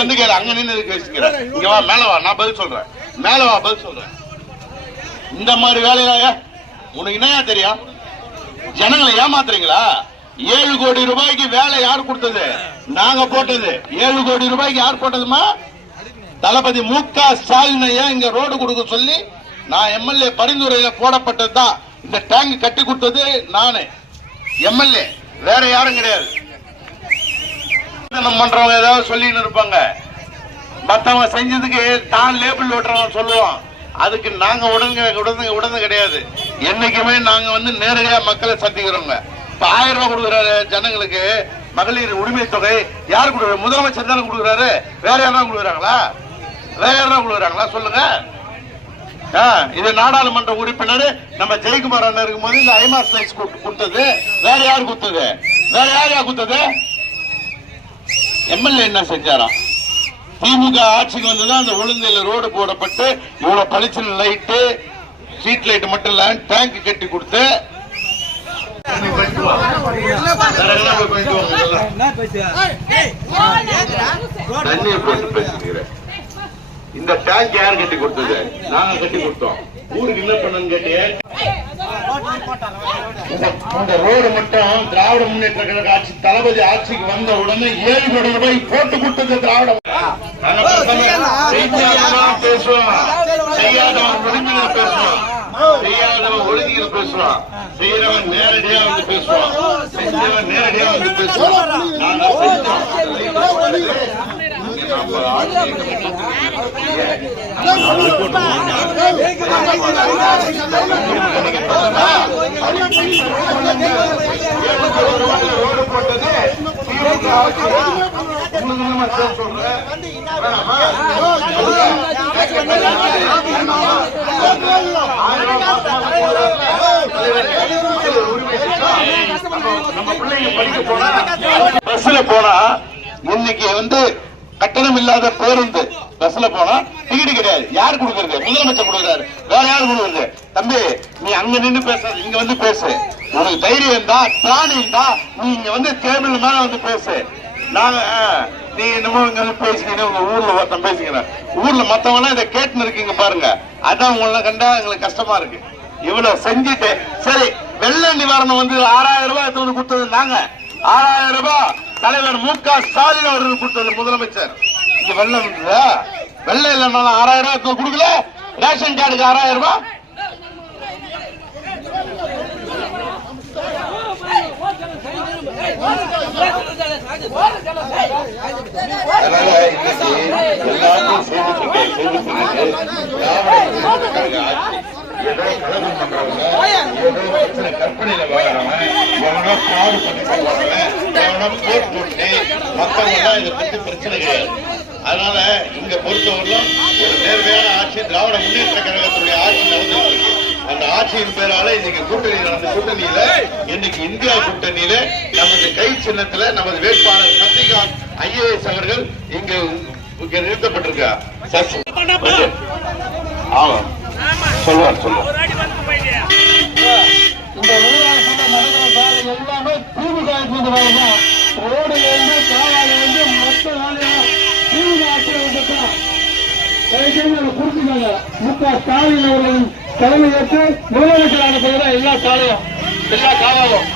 வந்து கேளு, அங்க நின்று இங்க வா, மேல வா, நான் பதில் சொல்றேன். மேல வா, பதில் சொல்றேன். இந்த மாதிரி வேலையா உனக்கு என்னையா தெரியும்? ஜனங்களை ஏமாத்துறீங்களா? 7 கோடி ரூபாய்க்கு வேலை யார் கொடுத்தது? நாங்க போட்டது. 7 கோடி ரூபாய்க்கு யார் போட்டதுமா? தளபதி மு.க. ஸ்டாலின் இங்க ரோடு கொடுக்க சொல்லி நான் எம்எல்ஏ பரிந்துரையில போடப்பட்டதுதான். இந்த டேங்க் கட்டி கொடுத்தது நானு, எம்எல்ஏ, வேற யாரும் கிடையாது. பண்றவங்க ஏதாவது சொல்லின்னு இருப்பாங்க, மத்தவங்க செஞ்சதுக்கு தான் லேபிள் ஓட்டுறவங்க சொல்லுவோம். அதுக்கு நாங்க உடனே கிடையாது. என்னைக்குமே நாங்க வந்து நேரடியா மக்களை சந்திக்கிறோங்க. இப்ப 1000 ரூபாய் கொடுக்குறாரு ஜனங்களுக்கு மகளிர் உரிமை தொகை யாரு கொடுக்குறாரு? முதலமைச்சர் தானே கொடுக்குறாரு. வேற யாரா கொடுக்குறாங்களா? வேற யாரா கொடுக்குறாங்களா? சொல்லுங்க. இது நாடாளுமன்ற உறுப்பினர் நம்ம ஜெயக்குமார் அண்ணன் இருக்கும்போது இந்த ஐமாஸ் லைட்ஸ் கொடுத்தது வேற யாரு கொடுத்தது? வேற யாரையா கொடுத்தது? எம்எல்ஏ என்ன செஞ்சாராம்? திமுக ஆட்சிக்கு வந்ததுதான் அந்த உளுந்தையில ரோடு போடப்பட்டு இவ்வளவு பளிச்சு லைட்டு, ஸ்ட்ரீட் லைட் மட்டும் இல்ல, டேங்க் கட்டி கொடுத்து தண்ணியை போட்டு பேசுகிறேன். இந்த டேங்க் யார் கட்டி கொடுத்தது? நாங்க கட்டி கொடுத்தோம். ஊருக்கு என்ன பண்ணு கேட்டிய? இந்த ரோடு மட்டும் திராவிட முன்னேற்ற கழக ஆட்சி தளபதி ஆட்சிக்கு வந்த உடனே 7 கோடி ரூபாய் போட்டு கொடுத்தது திராவிட. பேசுவோம், செய்யாதவன் ஒழுங்கில் பேசுவான், செய்யாதவன் ஒழுங்கில் பேசுவான், செய்யறவன் நேரடியா வந்து பேசுவான், செஞ்சவன் நேரடியா வந்து பேசுவான். நாங்க செஞ்சோம். ரோடு போட்டது நம்ம பிள்ளைங்க படிக்க போனா பஸ்ல போனா இன்னைக்கு வந்து கட்டணம் இல்லாத பேருந்து பஸ்ல போனா டிக்கெட் கிடையாது. யாரு கொடுக்கறது? முதலமைச்சர் கொடுக்கிறாரு. வேற யாரு கொடுக்கறது? தம்பி, நீ அங்க நின்று பேச, இங்க வந்து பேசு. உனக்கு தைரியம் இருந்தா, பிராணி இருந்தா, நீ இங்க வந்து டேபிள் மேல வந்து பேசு. நாங்க நீ என்னமோ இங்க வந்து பேசிக்கிறேன், உங்க ஊர்ல ஒருத்தன் பேசிக்கிறேன். ஊர்ல மத்தவங்க இதை கேட்டுன்னு இருக்கீங்க பாருங்க. அதான் உங்களை கண்டா எங்களுக்கு கஷ்டமா இருக்கு. இவ்வளவு செஞ்சுட்டு சரி, வெள்ள நிவாரணம் வந்து 6000 ரூபாய் எடுத்து கொடுத்தது நாங்க. 6000 ரூபாய் தலைவர் மு.க. ஸ்டாலின் அவர்கள் கொடுத்தது முதலமைச்சர். இங்க வெள்ளம் இருந்ததா? வெள்ளம் இல்லைன்னாலும் 6000 ரூபாய் கொடுக்கல. ரேஷன் கார்டுக்கு 6000 ரூபாய். கற்பனையில வாழறவன் எவனோ பாடு பண்ணி எவனோ போட் போட்டு மக்கள் இதை பத்தி பிரச்சனை கிடையாது. அதனால இங்க பொறுத்தவரையிலும் ஒரு நேர்மையான ஆட்சி திராவிட முன்னேற்ற கழகத்துடைய ஆட்சி நடந்துருக்கு. அந்த ஆட்சியின் பேரால இன்னைக்கு கூட்டணி நடந்த கூட்டணியில இன்னைக்கு இந்தியா கூட்டணியில நமது கை சின்னத்துல நமது வேட்பாளர் சசிகாந்த் IAS அவர்கள் இங்க நிறுத்தப்பட்டிருக்கார். சொல்லுவார் இந்த நடக்கிற வேலை எல்லாமே திமுக ரோடுல இருந்து காவால இருந்து மொத்த வேலையும் திமுக ஆட்சி வந்துட்டாங்க. புரிஞ்சுக்காங்க. மு.க. ஸ்டாலின் அவர்களின் தலைமை ஏற்று முதலமைச்சர் அனுப்புகிற எல்லா சாலையும் எல்லா காவாலும்